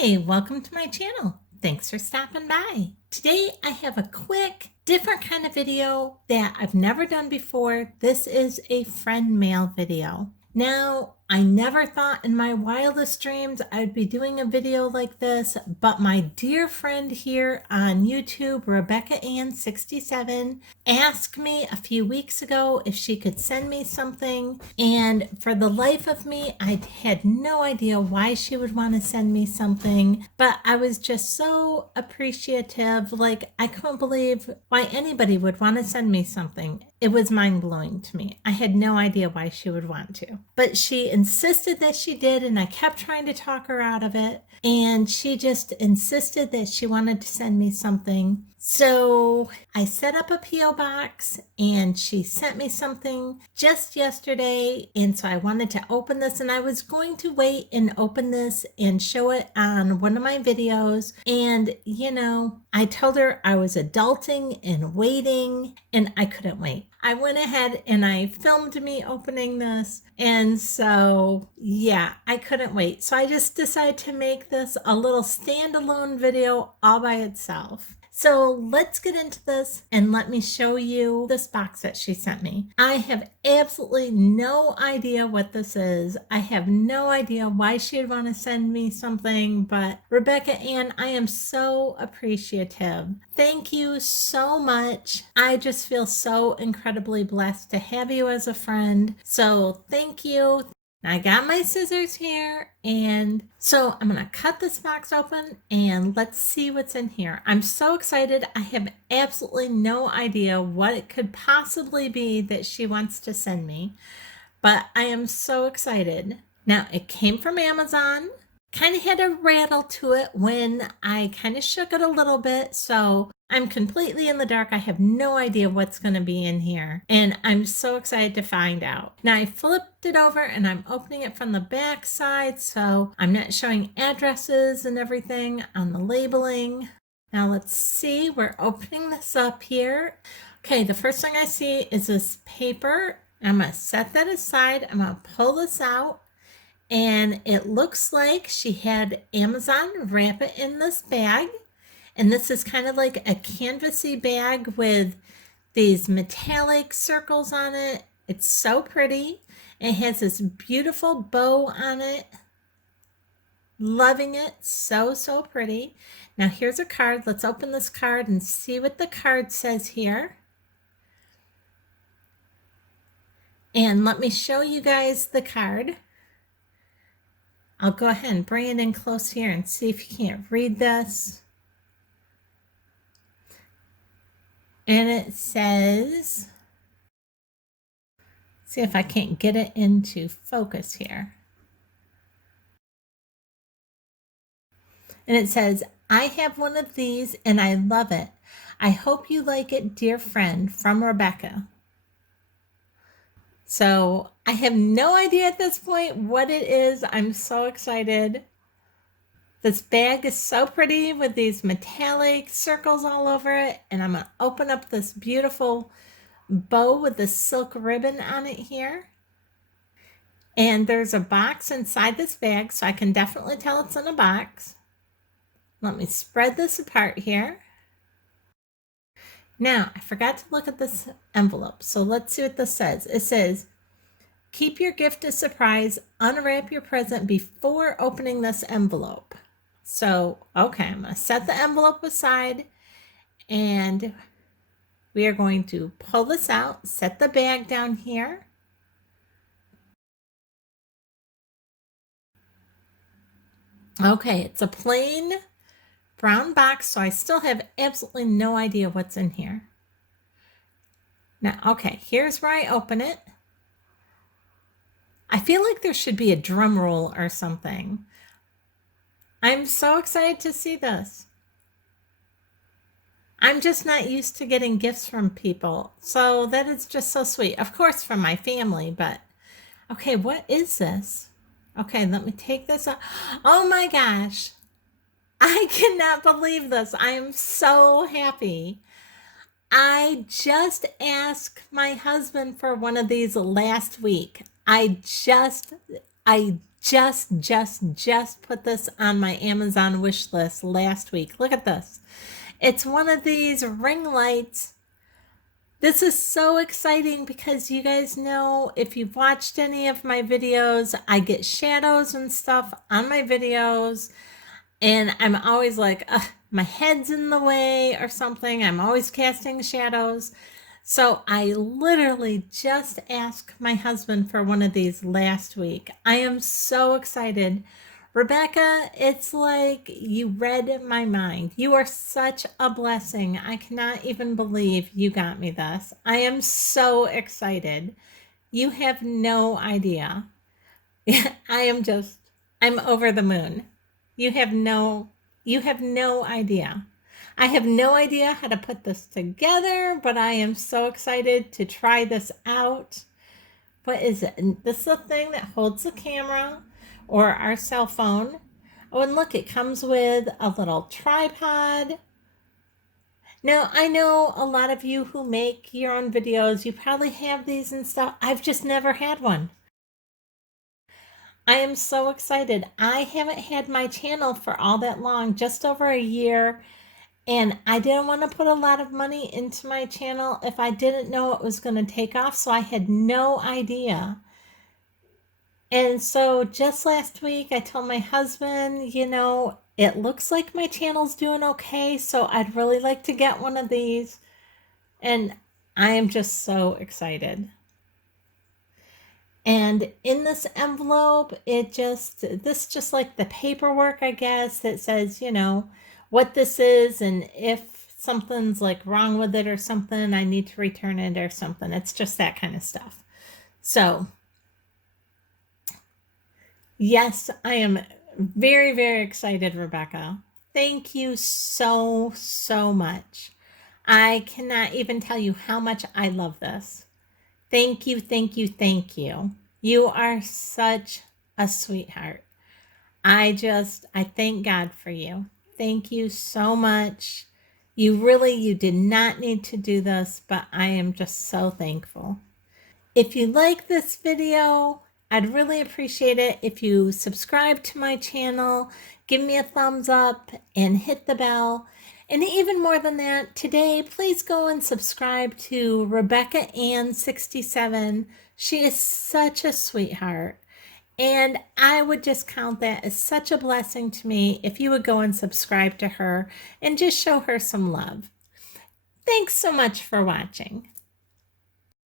Hi, welcome to my channel. Thanks for stopping by. Today I have a quick, different kind of video that I've never done before. This is a friend mail video. Now, I never thought in my wildest dreams I'd be doing a video like this, but my dear friend here on YouTube, Rebecca Ann 67, asked me a few weeks ago if she could send me something, and for the life of me, I had no idea why she would want to send me something, but I was just so appreciative. Like, I couldn't believe why anybody would want to send me something. It was mind-blowing to me. I had no idea why she would want to, but she insisted that she did, and I kept trying to talk her out of it, and she just insisted that she wanted to send me something. So I set up a P.O. box and she sent me something just yesterday. And so I wanted to open this, and I was going to wait and open this and show it on one of my videos. And, I told her I was adulting and waiting, and I couldn't wait. I went ahead and I filmed me opening this. And so, yeah, I couldn't wait. So I just decided to make this a little standalone video all by itself. So let's get into this and let me show you this box that she sent me. I have absolutely no idea what this is. I have no idea why she'd want to send me something, but Rebecca Ann, I am so appreciative. Thank you so much. I just feel so incredibly blessed to have you as a friend. So thank you. I got my scissors here, and so I'm going to cut this box open and let's see what's in here. I'm so excited. I have absolutely no idea what it could possibly be that she wants to send me, but I am so excited. Now, it came from Amazon. Kind of had a rattle to it when I kind of shook it a little bit, so I'm completely in the dark. I have no idea what's going to be in here, and I'm so excited to find out. Now I flipped it over and I'm opening it from the back side, so I'm not showing addresses and everything on the labeling. Now let's see, we're opening this up here. Okay, the first thing I see is this paper. I'm going to set that aside. I'm going to pull this out. And it looks like she had Amazon wrap it in this bag. And this is kind of like a canvasy bag with these metallic circles on it. It's so pretty. It has this beautiful bow on it. Loving it. So, so pretty. Now here's a card. Let's open this card and see what the card says here. And let me show you guys the card. I'll go ahead and bring it in close here and see if you can't read this. And it says, see if I can't get it into focus here. And it says, I have one of these and I love it. I hope you like it, dear friend, from Rebecca. So I have no idea at this point what it is. I'm so excited. This bag is so pretty with these metallic circles all over it. And I'm going to open up this beautiful bow with the silk ribbon on it here. And there's a box inside this bag, so I can definitely tell it's in a box. Let me spread this apart here. Now, I forgot to look at this envelope, so let's see what this says. It says, keep your gift a surprise. Unwrap your present before opening this envelope. So, okay, I'm going to set the envelope aside, and we are going to pull this out, set the bag down here. Okay, it's a plain brown box, so I still have absolutely no idea what's in here. Now, okay, here's where I open it. I feel like there should be a drum roll or something. I'm so excited to see this. I'm just not used to getting gifts from people, so that is just so sweet. Of course, from my family, but okay, what is this? Okay, let me take this out. Oh my gosh. I cannot believe this. I am so happy. I just asked my husband for one of these last week. I just put this on my Amazon wish list last week. Look at this. It's one of these ring lights. This is so exciting because you guys know if you've watched any of my videos, I get shadows and stuff on my videos. And I'm always like, ugh, my head's in the way or something. I'm always casting shadows. So I literally just asked my husband for one of these last week. I am so excited. Rebecca, it's like you read my mind. You are such a blessing. I cannot even believe you got me this. I am so excited. You have no idea. I am just, I'm over the moon. You have no, you have no idea. I have no idea how to put this together, but I am so excited to try this out. What is it? And this is a thing that holds the camera or our cell phone. Oh, and look, it comes with a little tripod. Now, I know a lot of you who make your own videos, you probably have these and stuff. I've just never had one. I am so excited. I haven't had my channel for all that long, just over a year, and I didn't want to put a lot of money into my channel if I didn't know it was going to take off, so I had no idea. And so just last week, I told my husband, it looks like my channel's doing okay, so I'd really like to get one of these. And I am just so excited. And in this envelope, this just like the paperwork, I guess, that says, what this is and if something's like wrong with it or something, I need to return it or something. It's just that kind of stuff. So, yes, I am very, very excited, Rebecca. Thank you so, so much. I cannot even tell you how much I love this. Thank you, thank you, thank you. You are such a sweetheart. I thank God for you. Thank you so much. You did not need to do this, but I am just so thankful. If you like this video, I'd really appreciate it if you subscribe to my channel, give me a thumbs up, and hit the bell. And even more than that, today, please go and subscribe to Rebecca Ann 67. She is such a sweetheart. And I would just count that as such a blessing to me if you would go and subscribe to her and just show her some love. Thanks so much for watching.